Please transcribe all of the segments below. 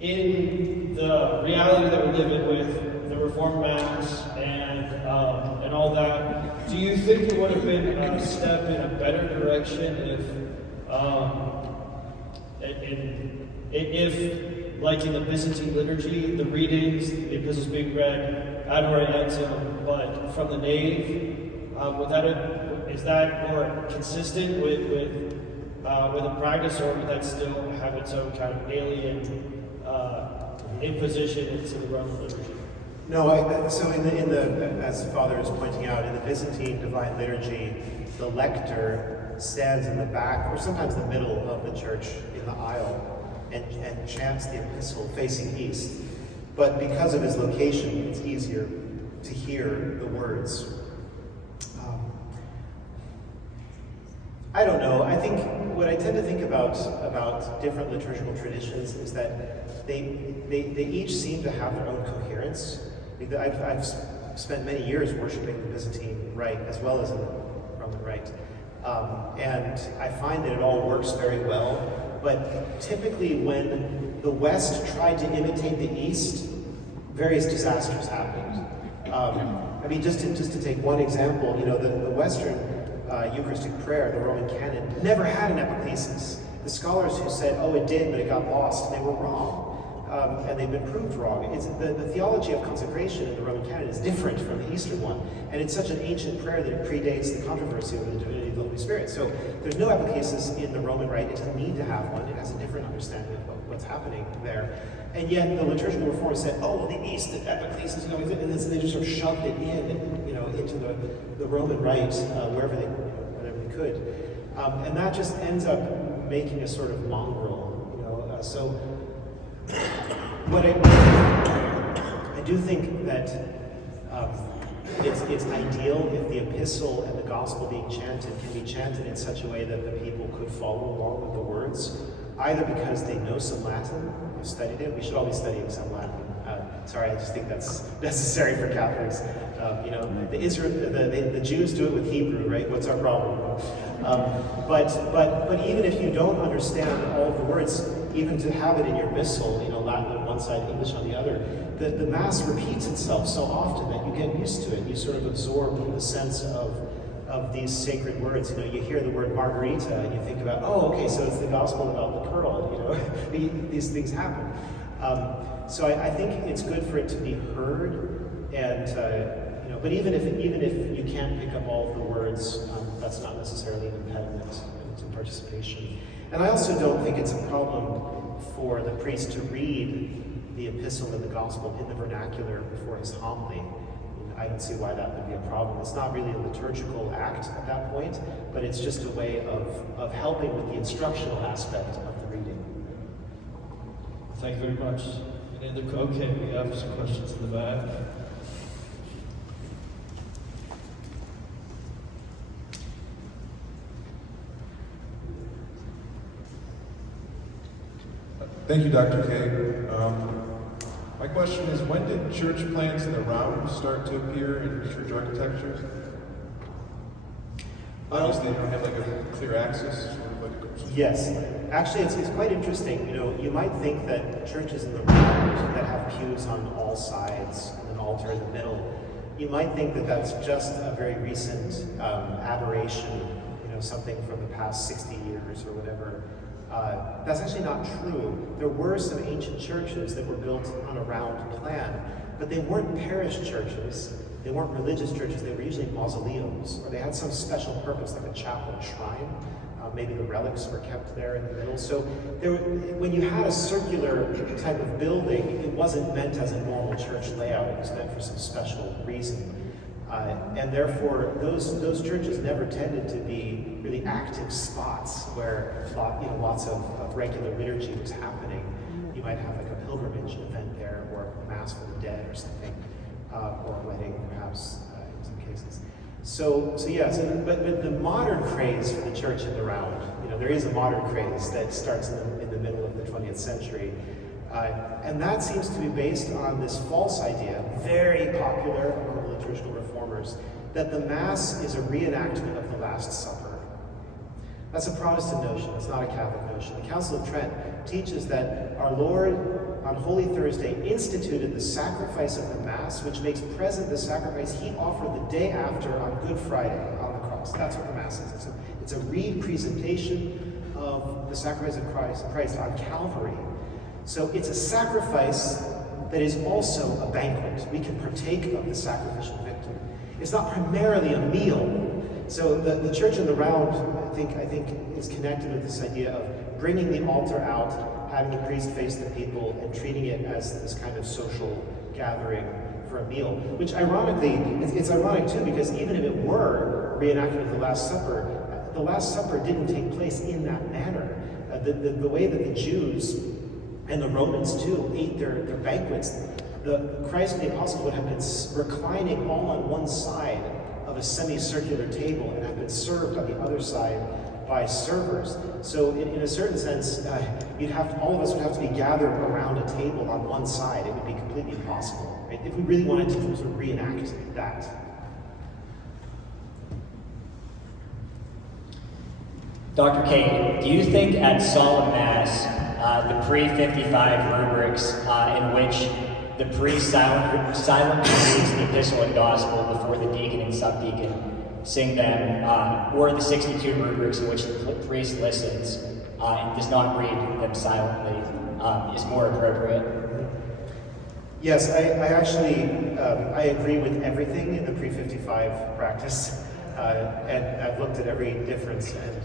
in the reality that we're living with, the Reformed Mass and all that, do you think it would have been a step in a better direction if, like in the Byzantine liturgy, the readings, the epistles being read ad orientem, but from the nave, is that more consistent with a practice, or would that still have its own kind of alien imposition into the Roman liturgy? No, so in the as Father is pointing out, in the Byzantine Divine Liturgy, the lector stands in the back, or sometimes the middle of the church in the aisle, and chants the epistle facing east. But because of his location, it's easier to hear the words. I don't know. I think what I tend to think about different liturgical traditions is that they each seem to have their own coherence. I've spent many years worshiping the Byzantine Rite as well as in the Roman Rite, and I find that it all works very well. But typically, when the West tried to imitate the East, various disasters happened. I mean, just to take one example, the Western Eucharistic prayer, the Roman canon, never had an epiclesis. The scholars who said, oh, it did, but it got lost, they were wrong. And they've been proved wrong. The theology of consecration in the Roman canon is different from the Eastern one. And it's such an ancient prayer that it predates the controversy over the divinity of the Holy Spirit. So there's no epiclesis in the Roman Rite. It doesn't need to have one. It has a different understanding of what's happening there. And yet the liturgical reformers said, oh, well, the East, the epiclesis, and they just sort of shoved it into the Roman Rite, wherever they could. And that just ends up making a sort of mongrel, so what I do think that it's ideal if the epistle and the gospel being chanted can be chanted in such a way that the people could follow along with the words, either because they know some Latin, have studied it. We should all be studying some Latin. Sorry, I just think that's necessary for Catholics. The Jews do it with Hebrew, right? What's our problem? But even if you don't understand all of the words, even to have it in your missal, Latin on one side, English on the other, the Mass repeats itself so often that you get used to it. You sort of absorb the sense of these sacred words. You hear the word margarita and you think about, oh, okay, so it's the gospel about the pearl. These things happen. So I think it's good for it to be heard, and but even if you can't pick up all of the words, that's not necessarily an impediment to participation. And I also don't think it's a problem for the priest to read the epistle and the gospel in the vernacular before his homily. I don't see why that would be a problem. It's not really a liturgical act at that point, but it's just a way of helping with the instructional aspect of the reading. Thank you very much. Okay, we have some questions in the back. Thank you, Dr. K. My question is, when did church plans in the round start to appear in church architecture? Obviously, they don't have like a clear axis. Yes, actually, it's quite interesting. You might think that churches in the round that have pews on all sides and an altar in the middle, you might think that that's just a very recent aberration. Something from the past 60 years or whatever. That's actually not true. There were some ancient churches that were built on a round plan, but they weren't parish churches, they weren't religious churches, they were usually mausoleums, or they had some special purpose, like a chapel or shrine. Maybe the relics were kept there in the middle. So when you had a circular type of building, it wasn't meant as a normal church layout, it was meant for some special reason. And therefore, those churches never tended to be really active spots where lots of regular liturgy was happening. You might have like a pilgrimage event there, or a mass for the dead, or something, or a wedding, perhaps in some cases. So yes, but the modern craze for the church in the round, there is a modern craze that starts in the middle of the 20th century. And that seems to be based on this false idea, very popular among the liturgical reformers, that the Mass is a reenactment of the Last Supper. That's a Protestant notion, it's not a Catholic notion. The Council of Trent teaches that our Lord on Holy Thursday, instituted the sacrifice of the Mass, which makes present the sacrifice he offered the day after on Good Friday on the cross. That's what the Mass is. It's a re-presentation of the sacrifice of Christ on Calvary. So it's a sacrifice that is also a banquet. We can partake of the sacrificial victim. It's not primarily a meal. So the Church in the Round, I think, is connected with this idea of bringing the altar out, having the priest face the people, and treating it as this kind of social gathering for a meal. Which ironically, it's ironic too, because even if it were reenactment of the Last Supper didn't take place in that manner. The way that the Jews and the Romans too ate their banquets, Christ and the apostles would have been reclining all on one side of a semicircular table and have been served on the other side by servers. So in a certain sense, all of us would have to be gathered around a table on one side. It would be completely impossible, right? If we really wanted to sort of reenact that. Dr. Kate, do you think at Solemn Mass, the pre-55 rubrics in which the priest silently reads the Epistle and Gospel before the deacon and subdeacon sing them, or the 62 rubrics in which the priest listens and does not read them silently, is more appropriate? Yes, I actually I agree with everything in the pre-55 practice, and I've looked at every difference, and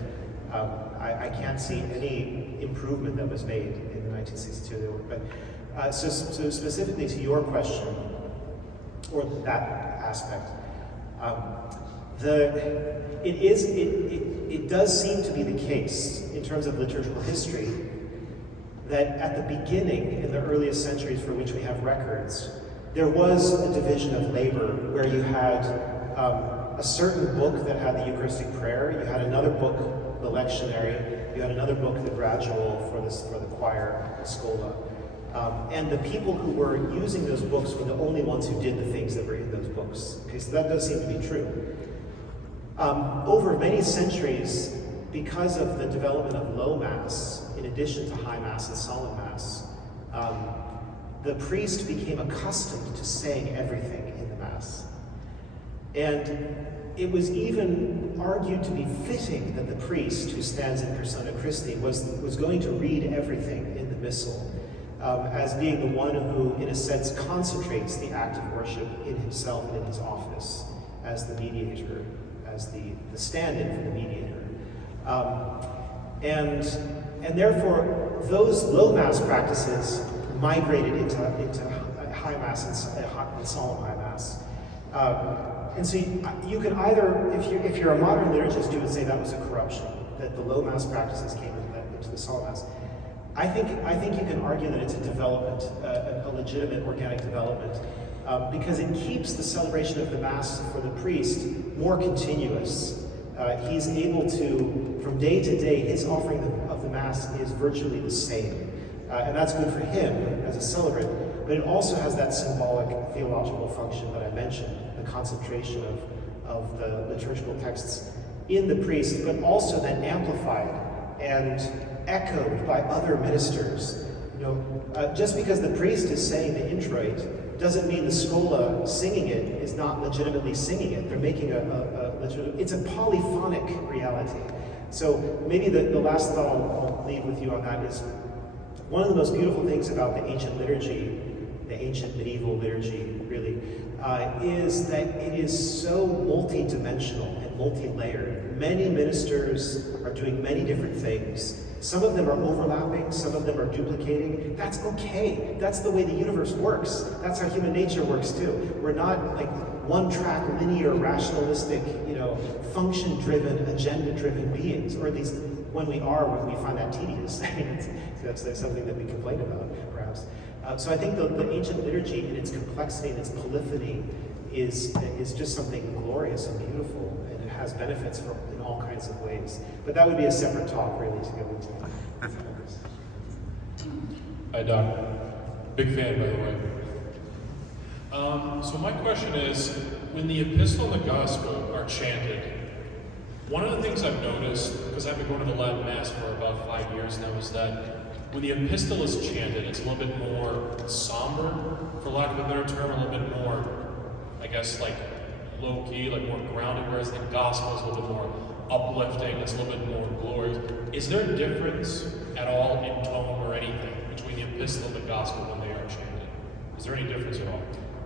I can't see any improvement that was made in the 1962. But so specifically to your question, or that aspect, it does seem to be the case in terms of liturgical history that at the beginning, in the earliest centuries for which we have records, there was a division of labor where you had a certain book that had the Eucharistic prayer, you had another book, the lectionary, you had another book, the gradual for the choir, the schola. And the people who were using those books were the only ones who did the things that were in those books. Okay, so that does seem to be true. Over many centuries, because of the development of low Mass, in addition to High Mass and Solemn Mass, the priest became accustomed to saying everything in the Mass. And it was even argued to be fitting that the priest, who stands in persona Christi, was going to read everything in the Missal, as being the one who, in a sense, concentrates the act of worship in himself and in his office as the mediator, as the stand-in for the mediator. And therefore, those low Mass practices migrated into High Mass and Solemn High Mass. And so you can either, if you're a modern liturgist, you would say that was a corruption, that the low Mass practices came into the Solemn Mass. I think you can argue that it's a development, a legitimate organic development, because it keeps the celebration of the Mass for the priest more continuous. He's able to, from day to day, his offering of the Mass is virtually the same. And that's good for him as a celebrant, but it also has that symbolic theological function that I mentioned, the concentration of the liturgical texts in the priest, but also then amplified and echoed by other ministers. Just because the priest is saying the introit doesn't mean the schola singing it is not legitimately singing it. They're making it's a polyphonic reality. So maybe the last thought I'll leave with you on that is one of the most beautiful things about the ancient liturgy, the ancient medieval liturgy really, is that it is so multi-dimensional and multi-layered. Many ministers are doing many different things. Some of them are overlapping, some of them are duplicating. That's okay. That's the way the universe works. That's how human nature works too. We're not like one-track, linear, rationalistic, function-driven, agenda-driven beings, or at least when we find that tedious. I mean, that's something that we complain about, perhaps. So I think the ancient liturgy, in its complexity and its polyphony, is just something glorious and beautiful, and it has benefits in all kinds of ways. But that would be a separate talk, really, to go into. Hi, Doc. Big fan, by the way. So my question is, when the Epistle and the Gospel are chanted, one of the things I've noticed, because I've been going to the Latin Mass for about 5 years now, is that when the epistle is chanted, it's a little bit more somber, for lack of a better term, a little bit more, I guess, like low-key, like more grounded, whereas the gospel is a little bit more uplifting, it's a little bit more glorious. Is there a difference at all in tone or anything between the epistle and the gospel when they are chanted? Is there any difference at all?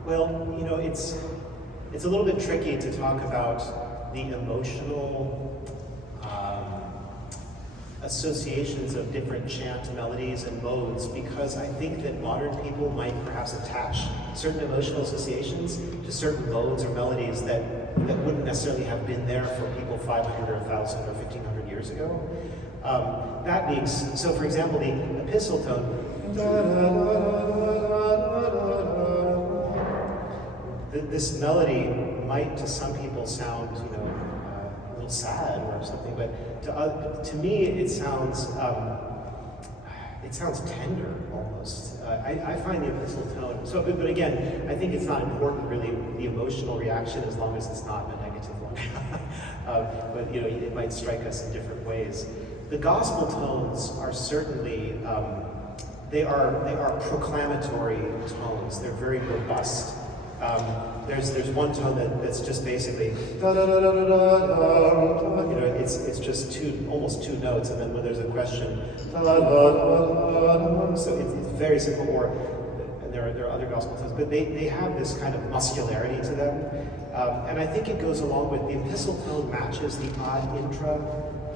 Well, you know, it's a little bit tricky to talk about the emotional associations of different chant melodies and modes, because I think that modern people might perhaps attach certain emotional associations to certain modes or melodies that wouldn't necessarily have been there for people 500 or 1,000 or 1,500 years ago. That means, so for example, the epistle tone, this melody might to some people sound, you know, a little sad or something, but to me it sounds tender almost. I find the epistle tone, so, but again, I think it's not important really, the emotional reaction, as long as it's not a negative one. But you know, it might strike us in different ways. The gospel tones are certainly, they are proclamatory tones. They're very robust. There's one tone that's just basically da da da da da da da. You know, it's just almost two notes, and then when there's a question, da da da da da. So it's very simple. And there are other gospel tones, but they have this kind of muscularity to them, and I think it goes along with the epistle tone matches the ad intra,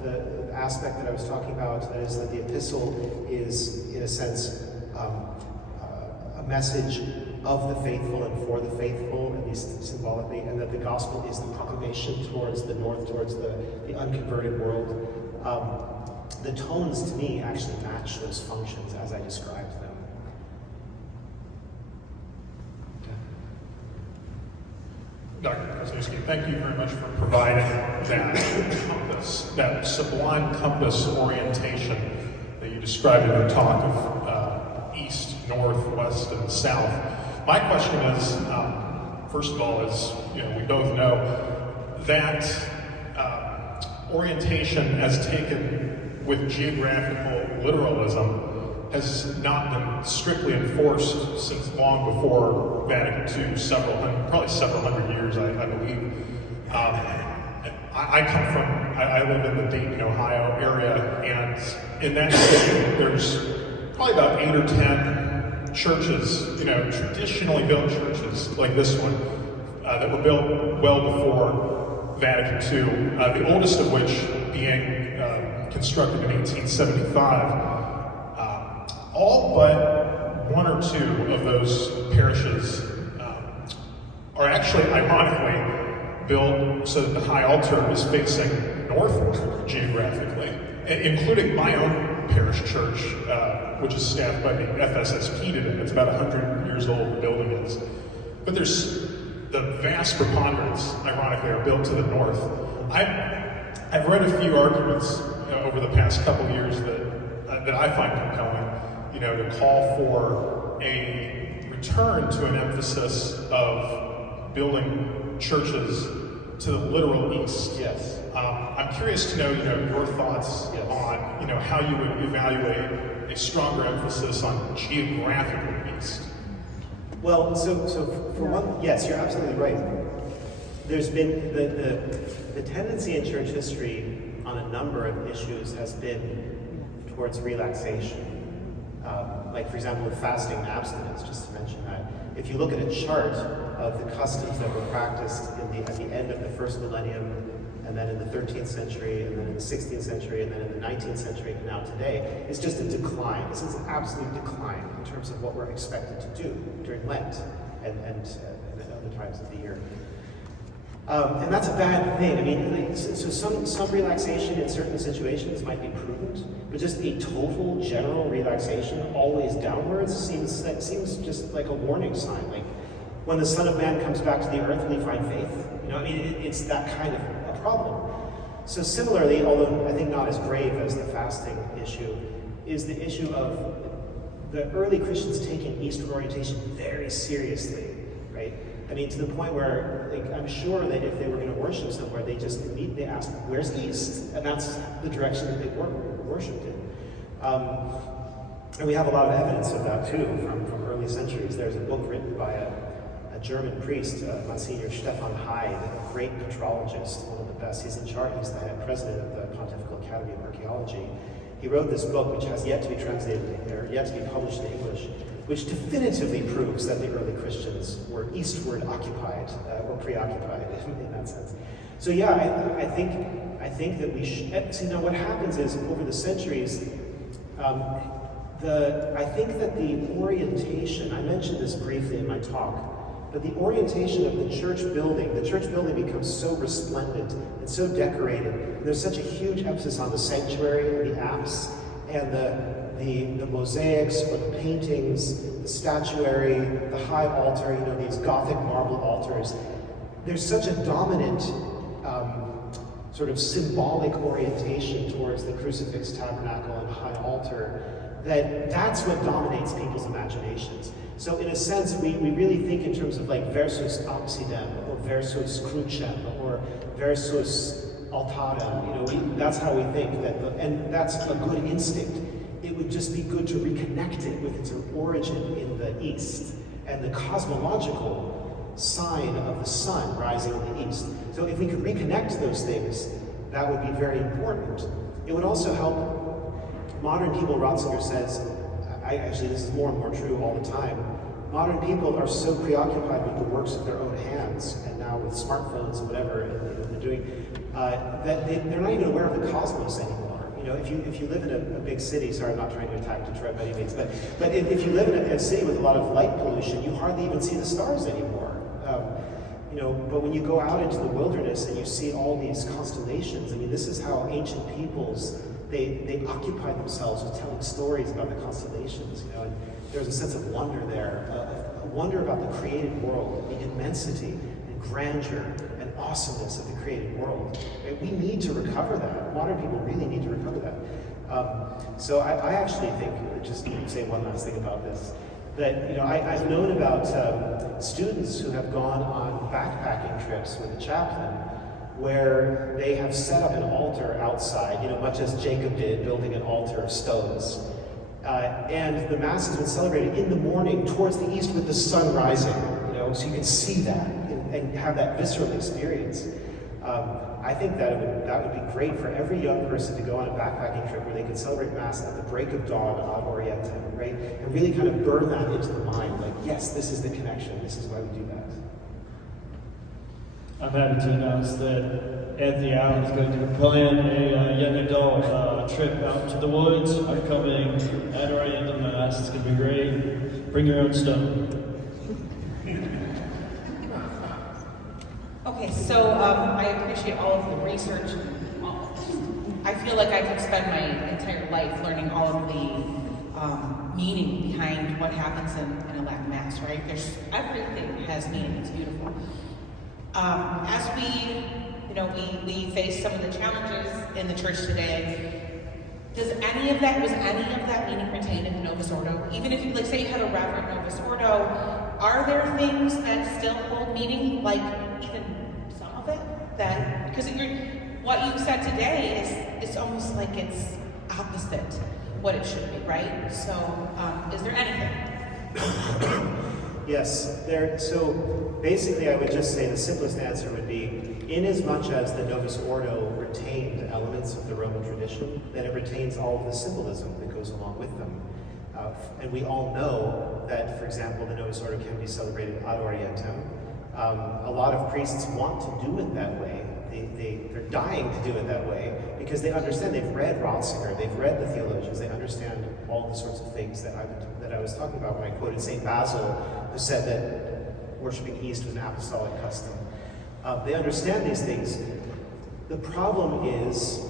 the aspect that I was talking about. That is that the epistle is, in a sense, a message of the faithful and for the faithful, at least symbolically, and that the gospel is the proclamation towards the north, towards the unconverted world. The tones, to me, actually match those functions as I described them. Dr. Kosmological, thank you very much for providing that compass, that sublime compass orientation that you described in your talk of east, north, west, and south. My question is, first of all, as you know, we both know, that orientation as taken with geographical literalism has not been strictly enforced since long before Vatican II, probably several hundred years, I believe. I live in the Dayton, Ohio area, and in that city, there's probably about 8 or 10 churches, you know, traditionally built churches like this one, that were built well before Vatican II, the oldest of which being constructed in 1875. All but 1 or 2 of those parishes are actually, ironically, built so that the high altar is facing northward geographically, including my own parish church, which is staffed by the FSSP today. It's about 100 years old, the building is. But there's the vast preponderance, ironically, are built to the north. I've read a few arguments over the past couple of years that I find compelling, you know, to call for a return to an emphasis of building churches to the literal east. Yes. I'm curious to know, you know, your thoughts on, you know, how you would evaluate a stronger emphasis on geographical east. Well, so for one, yes, you're absolutely right. There's been the tendency in church history on a number of issues has been towards relaxation. Like, for example, with fasting and abstinence, just to mention that. If you look at a chart of the customs that were practiced at the end of the first millennium, and then in the 13th century, and then in the 16th century, and then in the 19th century, and now today, it's just a decline. This is an absolute decline in terms of what we're expected to do during Lent and other times of the year. And that's a bad thing. I mean, so some relaxation in certain situations might be prudent, but just a total general relaxation, always downwards, seems just like a warning sign. Like, when the Son of Man comes back to the earth, will he find faith? You know, I mean, it's that kind of a problem. So similarly, although I think not as grave as the fasting issue, is the issue of the early Christians taking Eastward orientation very seriously, right? I mean, to the point where, like, I'm sure that if they were going to worship somewhere, they just immediately asked, "Where's east?" And that's the direction that they worshipped in. And we have a lot of evidence of that too from early centuries. There's a book written by a German priest, Monsignor Stefan Heid, a great petrologist, one of the best. He's in charge, he's the head president of the Pontifical Academy of Archaeology. He wrote this book, which has yet to be translated, or yet to be published in English, which definitively proves that the early Christians were eastward occupied, or preoccupied in that sense. So yeah, I think that we should, see now what happens is, over the centuries, I think that the orientation, I mentioned this briefly in my talk, but the orientation of the church building becomes so resplendent and so decorated. And there's such a huge emphasis on the sanctuary, the apse, and the mosaics or the paintings, the statuary, the high altar, these Gothic marble altars. There's such a dominant sort of symbolic orientation towards the crucifix, tabernacle, and high altar that's what dominates people's imaginations. So in a sense, we really think in terms of like versus apsidem, or versus crucem, or versus altarem. That's how we think, and that's a good instinct. It would just be good to reconnect it with its origin in the East, and the cosmological sign of the sun rising in the East. So if we could reconnect those things, that would be very important. It would also help modern people, Ratzinger says, actually this is more and more true all the time, modern people are so preoccupied with the works of their own hands, and now with smartphones and whatever they're doing, that they're not even aware of the cosmos anymore. If you live in a big city, sorry, I'm not trying to attack Detroit by any means, but if you live in a city with a lot of light pollution, you hardly even see the stars anymore. But when you go out into the wilderness and you see all these constellations, this is how ancient peoples, they occupy themselves with telling stories about the constellations, and there's a sense of wonder there, a wonder about the created world, the immensity and grandeur and awesomeness of the created world. And we need to recover that. Modern people really need to recover that. So I actually think, just to say one last thing about this, that I've known about students who have gone on backpacking trips with a chaplain, where they have set up an altar outside, much as Jacob did, building an altar of stones. And the Mass has been celebrated in the morning towards the east with the sun rising, so you can see that and have that visceral experience. I think that would be great for every young person to go on a backpacking trip where they can celebrate Mass at the break of dawn ad orientem, right? And really kind of burn that into the mind, like, yes, this is the connection, this is why we do that. I'm happy to announce that Anthony Allen is going to plan a young adult trip out to the woods, upcoming ad orientem Mass. It's going to be great. Bring your own stone. Okay, so I appreciate all of the research. I feel like I could spend my entire life learning all of the meaning behind what happens in a Latin Mass, right? Everything has meaning. It's beautiful. As we face some of the challenges in the church today, was any of that meaning retained in the Novus Ordo? Even if, like, say you have a Reverend Novus Ordo, are there things that still hold meaning, like even some of it? Because what you said today is almost like it's opposite what it should be, right? So, is there anything? Yes, so basically I would just say the simplest answer would be, inasmuch as the Novus Ordo retained elements of the Roman tradition, then it retains all of the symbolism that goes along with them. And we all know that, for example, the Novus Ordo can be celebrated ad orientem. A lot of priests want to do it that way. They're dying to do it that way because they understand, they've read Ratzinger, they've read the theologians, they understand all the sorts of things that I was talking about when I quoted St. Basil, who said that worshiping East was an apostolic custom. They understand these things. The problem is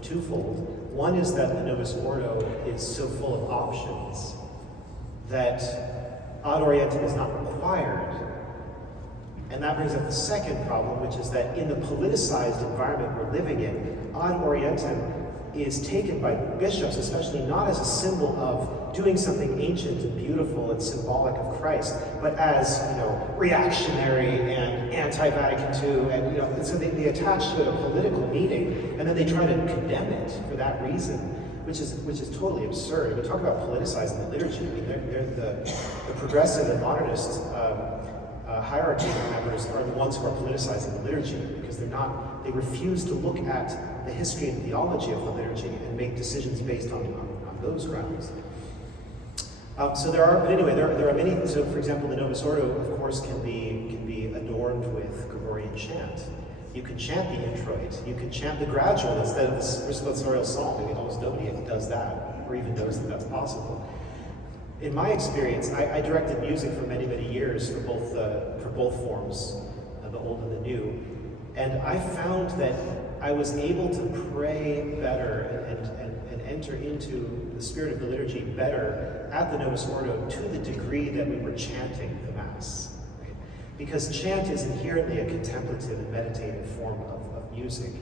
twofold. One is that the Novus Ordo is so full of options that ad orientem is not required. And that brings up the second problem, which is that in the politicized environment we're living in, ad orientem is taken by bishops, especially, not as a symbol of doing something ancient and beautiful and symbolic of Christ, but as, reactionary and anti-Vatican II, and so they attach to it a political meaning, and then they try to condemn it for that reason, which is totally absurd. We talk about politicizing the liturgy. I mean, they're the progressive and modernist hierarchy members are the ones who are politicizing the liturgy because they refuse to look at the history and theology of the liturgy and make decisions based on those grounds. There are many. So, for example, the Novus Ordo, of course, can be adorned with Gregorian chant. You can chant the introit. You can chant the gradual instead of the responsorial psalm. I mean, almost nobody does that, or even knows that that's possible. In my experience, I directed music for many, many years for both forms, the old and the new, and I found that I was able to pray better and enter into the spirit of the liturgy better at the Novus Ordo to the degree that we were chanting the Mass. Right? Because chant is inherently a contemplative and meditative form of music,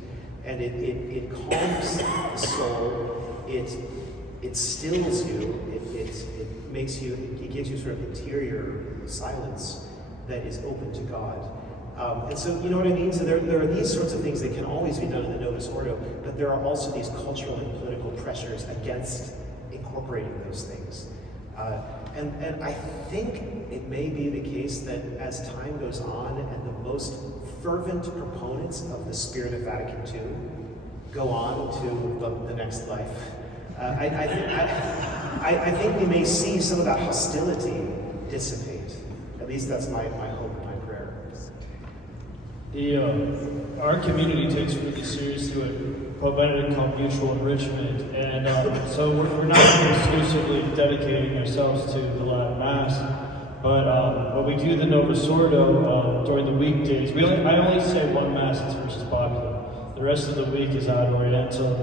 and it calms the soul, it stills you, it makes you, it gives you sort of interior silence that is open to God. And so, you know what I mean? So there are these sorts of things that can always be done in the Novus Ordo, but there are also these cultural and political pressures against incorporating those things. And I think it may be the case that as time goes on and the most fervent proponents of the spirit of Vatican II go on to the next life, I think we may see some of that hostility dissipate. At least that's my hope and my prayer. Our community takes really seriously what Pope Benedict called mutual enrichment, and so we're not exclusively dedicating ourselves to the Latin Mass, but we do the Novus Ordo during the weekdays. I only say one Mass in Spiritus Popular. The rest of the week is ad Oriental,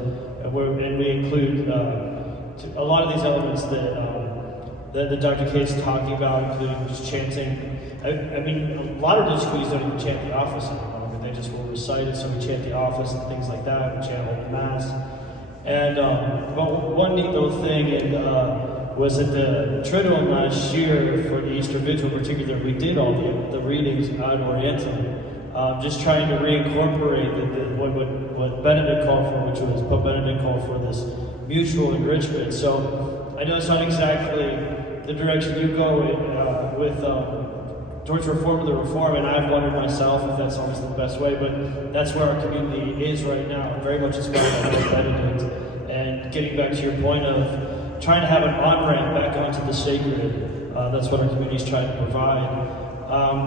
and we include a lot of these elements that Dr. Kate's talking about, including just chanting. I mean, a lot of liturgies don't even chant the office anymore, but they just will recite it, so we chant the office and things like that. We chant Holy Mass. And but one neat little thing was at the Triduum last year for the Easter Vigil in particular, we did all the readings ad Orientem, just trying to reincorporate what Benedict called for, which was Pope Benedict called for this mutual enrichment. So I know it's not exactly the direction you go with towards reform of the reform, and I've wondered myself if that's always the best way, but that's where our community is right now, very much inspired by Pope Benedict. And getting back to your point of trying to have an on-ramp back onto the sacred, that's what our community is trying to provide.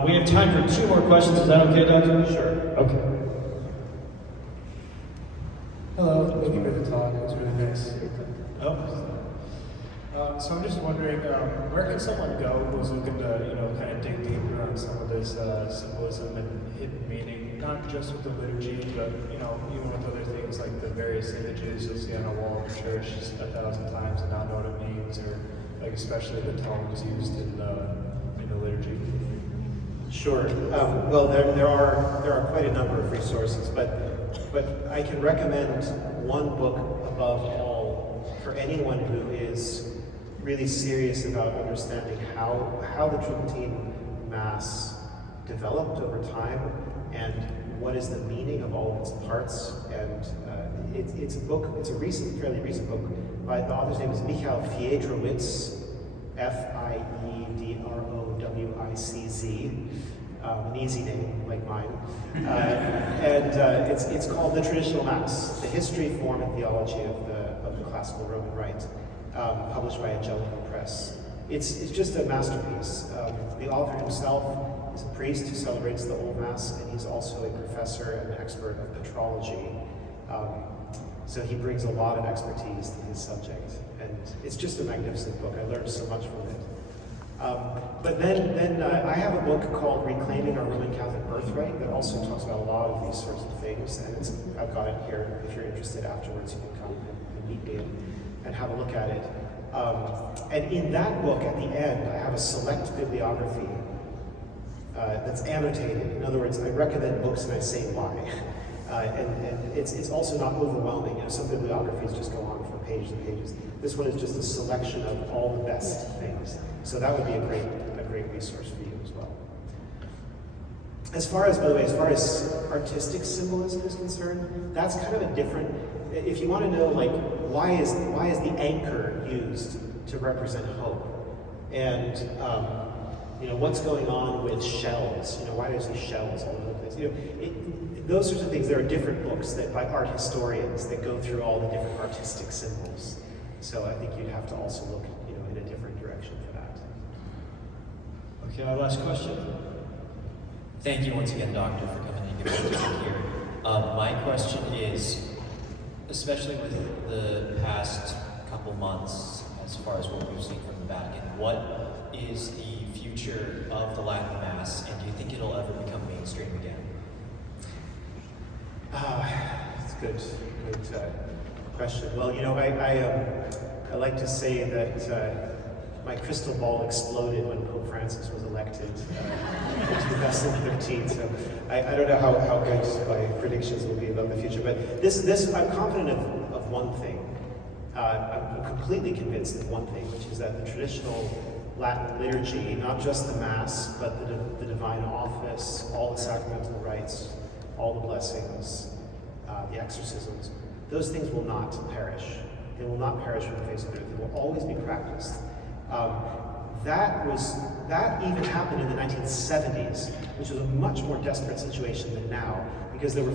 We have time for 2 more questions. Is that okay, Doctor? Sure. Okay. Hello, thank you for the talk. It was really nice. So I'm just wondering, where can someone go who's looking to, kind of dig deeper on some of this symbolism and hidden meaning, not just with the liturgy, but even with other things like the various images you'll see on a wall of the church 1,000 times and not know what it means, or like especially the tones used in the liturgy. Sure. Well, there are quite a number of resources, but I can recommend one book above all for anyone who is really serious about understanding how the Tridentine Mass developed over time and what is the meaning of all of its parts. And it's a book. It's a fairly recent book. The author's name is Michael Fiedrowicz, Fiedrowicz. An easy name, like mine. It's called The Traditional Mass, the history, form, and theology of the classical Roman Rite, published by Angelical Press. It's just a masterpiece. The author himself is a priest who celebrates the Old Mass, and he's also a professor and expert of patrology. So he brings a lot of expertise to his subject, and it's just a magnificent book. I learned so much from it. But then I have a book called Reclaiming Our Roman Catholic Birthright that also talks about a lot of these sorts of things, and I've got it here. If you're interested afterwards, you can come and meet me and have a look at it. And in that book, at the end, I have a select bibliography that's annotated. In other words, I recommend books and I say why. And it's also not overwhelming. Some bibliographies just go on for pages and pages. This one is just a selection of all the best things. So that would be a great resource for you as well. As far as, by the way, as far as artistic symbolism is concerned, that's kind of a different. If you want to know, like, why is the anchor used to represent hope, and what's going on with shells? Why there's these shells all over the place? Those sorts of things. There are different books that by art historians that go through all the different artistic symbols. So I think you'd have to also look, in a different direction for that. Okay, our last question. Thank you once again, Doctor, for coming and giving us here. My question is, especially with the past couple months, as far as what we've seen from the Vatican, what is the future of the Latin Mass, and do you think it'll ever become mainstream again? It's a good question. Well, I like to say that my crystal ball exploded when Pope Francis was elected in 2013. So I don't know how good my predictions will be about the future. But this I'm confident of one thing. I'm completely convinced of one thing, which is that the traditional Latin liturgy, not just the Mass, but the divine office, all the sacramental rites, all the blessings, the exorcisms, those things will not perish. They will not perish from the face of the earth. They will always be practiced. That even happened in the 1970s, which was a much more desperate situation than now, because there were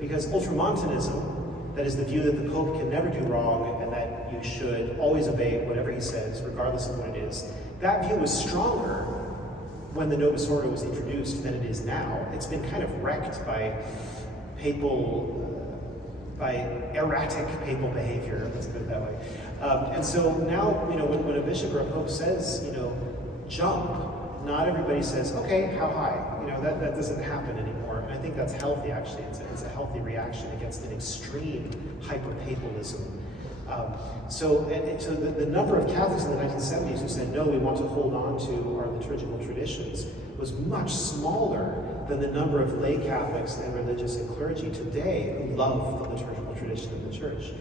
because Ultramontanism, that is the view that the Pope can never do wrong and that you should always obey whatever he says, regardless of what it is, that view was stronger when the Novus Ordo was introduced than it is now. It's been kind of wrecked by erratic papal behavior, let's put it that way. And so now, when a bishop or a pope says, jump, not everybody says, okay, how high? That doesn't happen anymore. And I think that's healthy, actually. It's a healthy reaction against an extreme hyper-papalism. So the number of Catholics in the 1970s who said, no, we want to hold on to our liturgical traditions was much smaller than the number of lay Catholics and religious and clergy today who love the liturgical tradition of the Church.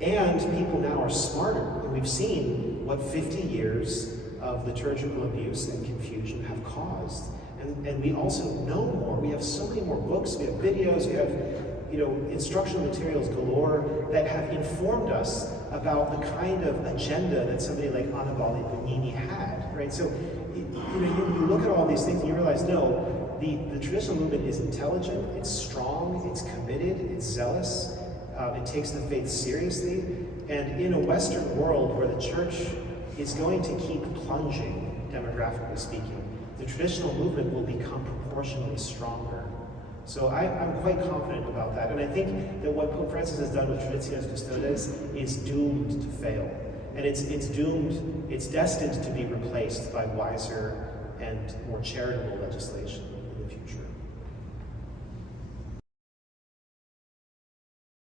And people now are smarter, and we've seen what 50 years of liturgical abuse and confusion have caused. And we also know more. We have so many more books, we have videos, we have instructional materials galore that have informed us about the kind of agenda that somebody like Annibale Bugnini had, right? So, you look at all these things and you realize, no, the traditional movement is intelligent, it's strong, it's committed, it's zealous, it takes the faith seriously, and in a Western world where the Church is going to keep plunging, demographically speaking, the traditional movement will become proportionally stronger. So I'm quite confident about that, and I think that what Pope Francis has done with Traditionis Custodes is doomed to fail. And it's destined to be replaced by wiser and more charitable legislation.